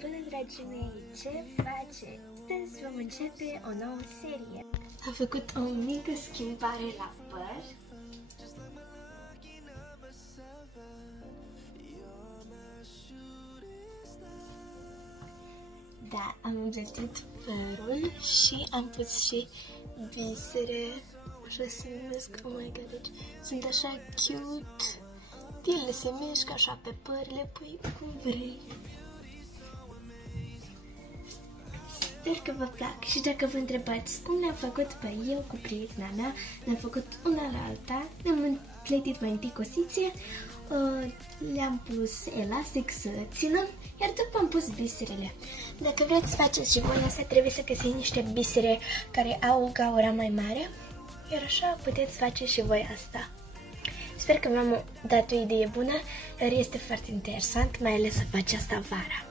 Bună, dragii mei! Ce face? Astăzi vom începe o nouă serie. Am făcut o mică schimbare la păr. Da, am îmbletit părul și am pus și bisere. Așa se numesc, oh my god, deci sunt așa cute. Ele se mișcă așa pe păr, le pui cum vrei. Sper că vă plac și dacă vă întrebați cum le-am făcut pe eu cu prietena mea, le-am făcut una la alta, le-am împletit mai întâi cosițe, le-am pus elastic să țină, iar după am pus biserele. Dacă vreți să faceți și voi asta, trebuie să găsiți niște bisere care au gaura mai mare, iar așa puteți face și voi asta. Sper că v-am dat o idee bună, iar este foarte interesant, mai ales să faci asta vara.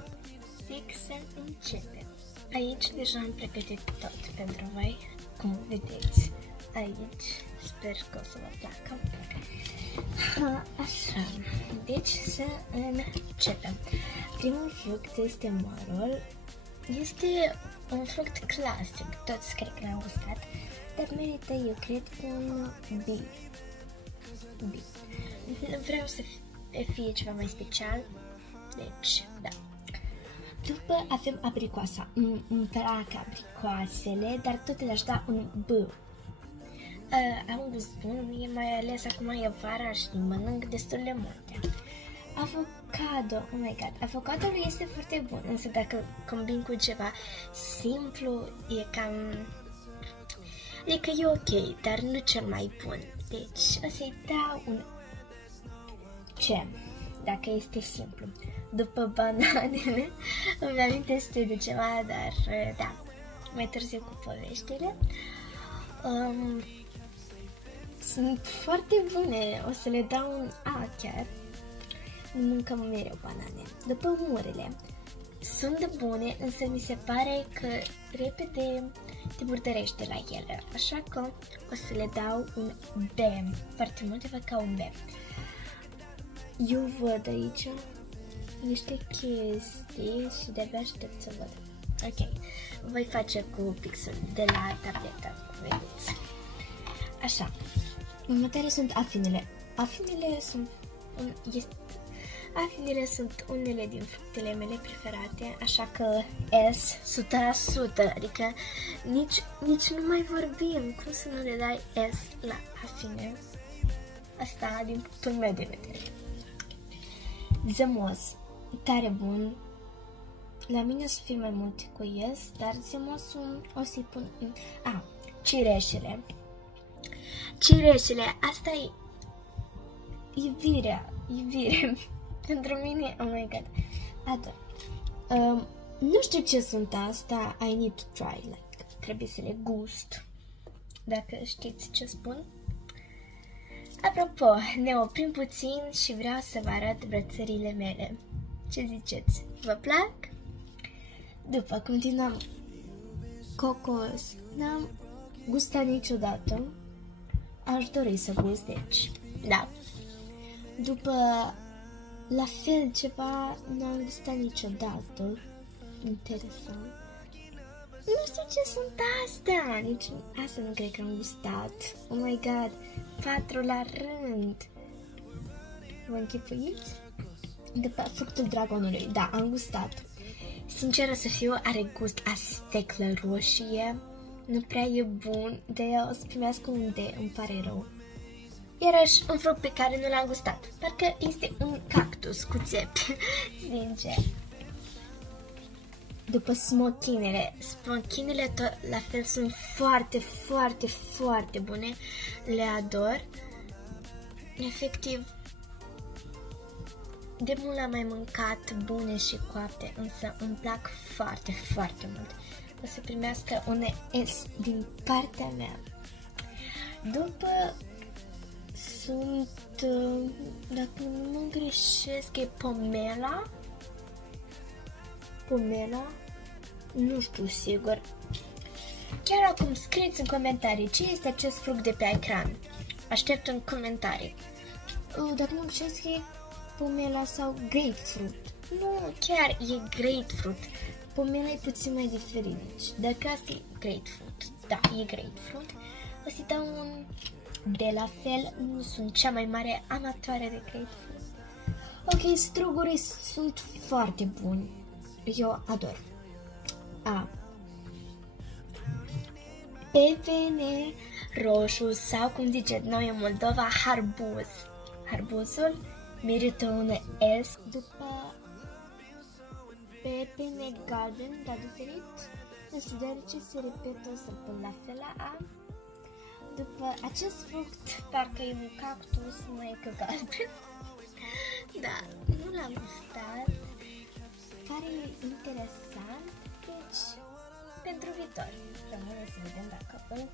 Zic să începem. Aici deja am pregătit tot pentru voi, cum vedeți aici. Sper că o să vă placă. Așa, deci să începem. Primul fruct este mărul. Este un fruct clasic, toți cred că l-am gustat, dar merită, eu cred, un B. Vreau să fie ceva mai special, deci, da. După avem abricoasa. Îmi plac abricoasele, dar tot le-aș da un B. Am un gust bun, e mai ales acum e vara și mănânc destul de multe. Avocado, oh my god, avocadoul este foarte bun, însă dacă combin cu ceva simplu, e cam... Adică e ok, dar nu cel mai bun. Deci o să-i dau un C, dacă este simplu. După bananele, îmi amintește de ceva, dar da, mai târziu cu poveștile. Sunt foarte bune, o să le dau un A chiar. Mâncăm mereu banane. După murile, sunt bune, însă mi se pare că repede te murdărește la ele, așa că o să le dau un B, foarte multe fac ca un B. Eu văd aici niște chestii și de-abia aștept să văd. Ok, voi face cu pixel de la tabletă, vedeți. Așa, următoare sunt afinele. Afinele sunt unele din fructele mele preferate, așa că S 100%, adică nici nu mai vorbim, cum să nu le dai S la afine. Asta din punctul meu de vedere. Zemos, tare bun. La mine o să fie mai multe cu S, dar zemosul o să-i pun în... cireșele. Cireșele, asta e iubire. Pentru mine, oh my god, ador. Nu știu ce sunt asta, I need to try, like, trebuie să le gust, dacă știți ce spun. Apropo, ne oprim puțin și vreau să vă arăt brățările mele. Ce ziceți? Vă plac? După, continuăm. Cocos. N-am gustat niciodată. Aș dori să gust, deci, da. După, la fel ceva, n-am gustat niciodată. Interesant. Nu știu ce sunt astea, nici asta nu cred că am gustat. Oh my god, 4 la rând. Vă închipuiți? După fructul dragonului, da, am gustat. Sinceră să fiu, are gust a sfeclă roșie. Nu prea e bun, de-aia o să primească un D, îmi pare rău. Iarăși un fruct pe care nu l-am gustat, parcă este un cactus cu țepi, sincer. După smochinele tot la fel sunt foarte bune, le ador. Efectiv, de mult am mai mâncat bune și coapte, însă îmi plac foarte mult. O să primească un S din partea mea. După sunt, dacă nu mă greșesc, e pomela. Nu știu sigur. Chiar acum scrieți în comentarii ce este acest fruct de pe ecran. Aștept în comentarii. Dacă nu greșesc, e pomela sau grapefruit. Nu, chiar e grapefruit. Pomela e puțin mai diferit. Deci, dacă asta e grapefruit, da, e grapefruit, o să-i dau un de la fel. Nu sunt cea mai mare amatoare de grapefruit. Ok, strugurii sunt foarte buni. Eu ador. Pepene roșu sau, cum ziceți noi în Moldova, harbuz. Harbuzul merită un S. După pepene galben, dar diferit. Nu știu de ce se repetă, o să-l pun la fel la A. După acest fruct, parcă e un cactus, mai e că galben. Da, nu l-am gustat. Pare interesant, deci pentru viitor rămâne să vedem dacă îl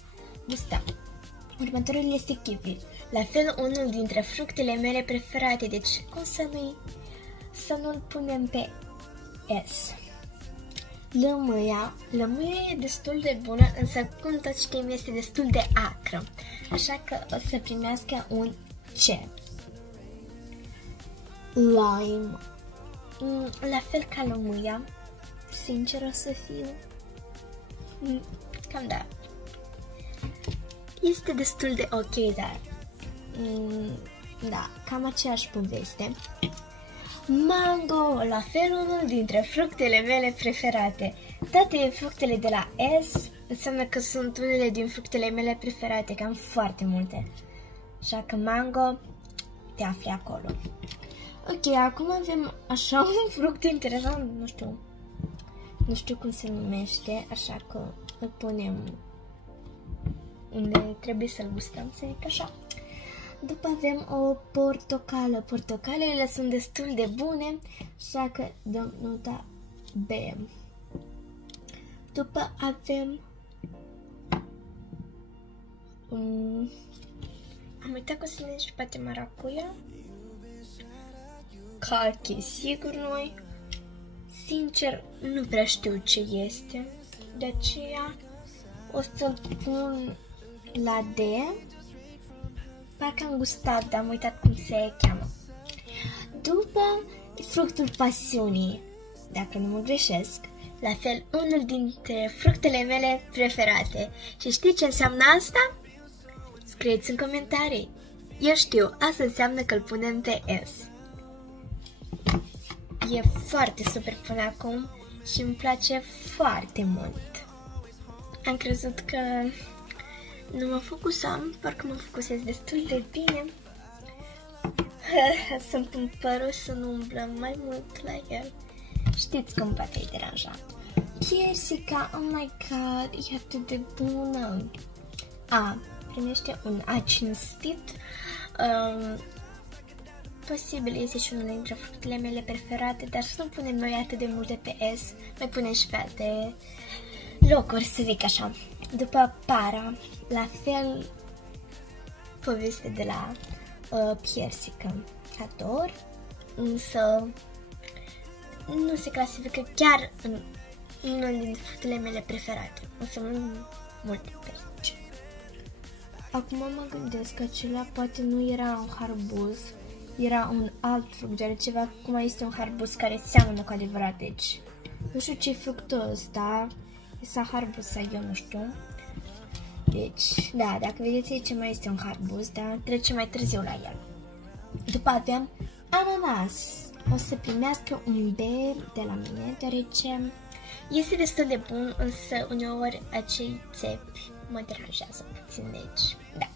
gustăm. Următorul este kiwi. La fel, unul dintre fructele mele preferate, deci cum să nu-l punem pe S. Lămâia e destul de bună, însă cum toți știm este destul de acră, așa că o să primească un C. Lime. La fel ca lămâia, sincer o să fiu, cam da. Este destul de ok, dar da, cam aceeași poveste. Mango, la fel unul dintre fructele mele preferate. Toate fructele de la S înseamnă că sunt unele din fructele mele preferate, că am foarte multe. Așa că mango, te afli acolo. Ok, acum avem așa un fruct interesant, nu știu cum se numește, așa că îl punem unde trebuie să-l gustăm, să zic așa. După avem o portocală. Portocalele sunt destul de bune, așa că dăm nota B. După avem am uitat că se numește poate maracuia. Calche, sigur noi. Sincer, nu prea știu ce este, de aceea o să-l pun la D. Parcă am gustat, dar am uitat cum se cheamă. După, fructul pasiunii, dacă nu mă greșesc, la fel unul dintre fructele mele preferate. Și știi ce înseamnă asta? Scrieți în comentarii. Eu știu, asta înseamnă că îl punem pe S. E foarte super până acum și îmi place foarte mult. Am crezut că nu mă focusam, parcă mă focusez destul de bine. Sunt în părul să nu umblăm mai mult la el. Știți cum poate e deranjat. Piersica, oh my god, e atât de bună. Primește un A cinstit. Posibil este și unul dintre fructele mele preferate, dar să nu punem noi atât de multe pe S, mai punem și pe alte locuri, să zic așa. După para, la fel poveste de la piersică. Ador, însă nu se clasifică chiar în unul din fructele mele preferate, însă multe persici. Acum mă gândesc că acela poate nu era un harbuz, era un alt fruct, deoarece acum este un harbuz care seamănă cu adevărat, deci nu știu ce fructul ăsta, este harbuz sau eu nu știu. Deci, da, dacă vedeți aici mai este un harbuz, dar trecem mai târziu la el. După avem ananas. O să primească un B de la mine, deoarece este destul de bun, însă uneori acei țepi mă deranjează puțin, deci, da.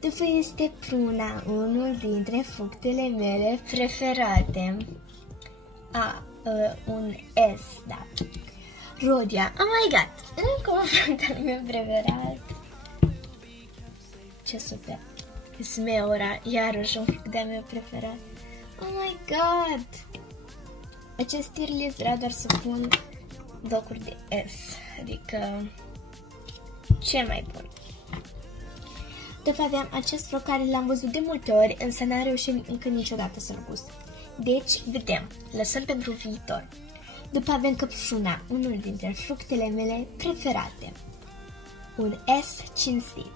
După este pruna, unul dintre fructele mele preferate. Un S, da. Rodia, oh my god, încă un fruct al meu preferat. Ce super. Smeora, iarăși un fruct de-al meu preferat. Oh my god. Acest tier list vrea doar să pun locuri de S, adică cel mai bun. După aveam acest fruct care l-am văzut de multe ori, însă n-am reușit încă niciodată să-l gust. Deci, vedem, lăsăm pentru viitor. După avem căpșuna, unul dintre fructele mele preferate. Un S cinstit.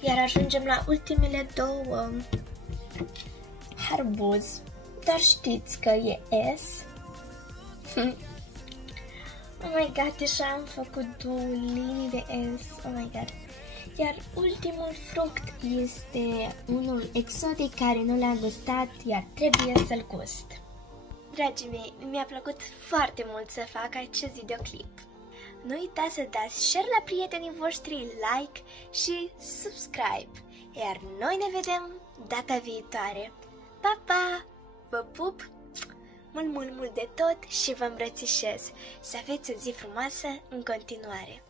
Iar ajungem la ultimele două. arbuz, dar știți că e S. Oh my god, deja am făcut 2 linii de S, oh my god. Iar ultimul fruct este unul exotic care nu l-am gustat, iar trebuie să-l gust. Dragii mei, mi-a plăcut foarte mult să fac acest videoclip. Nu uitați să dați share la prietenii voștri, like și subscribe. Iar noi ne vedem data viitoare. Pa, pa! Vă pup mult, mult, mult de tot și vă îmbrățișez. Să aveți o zi frumoasă în continuare.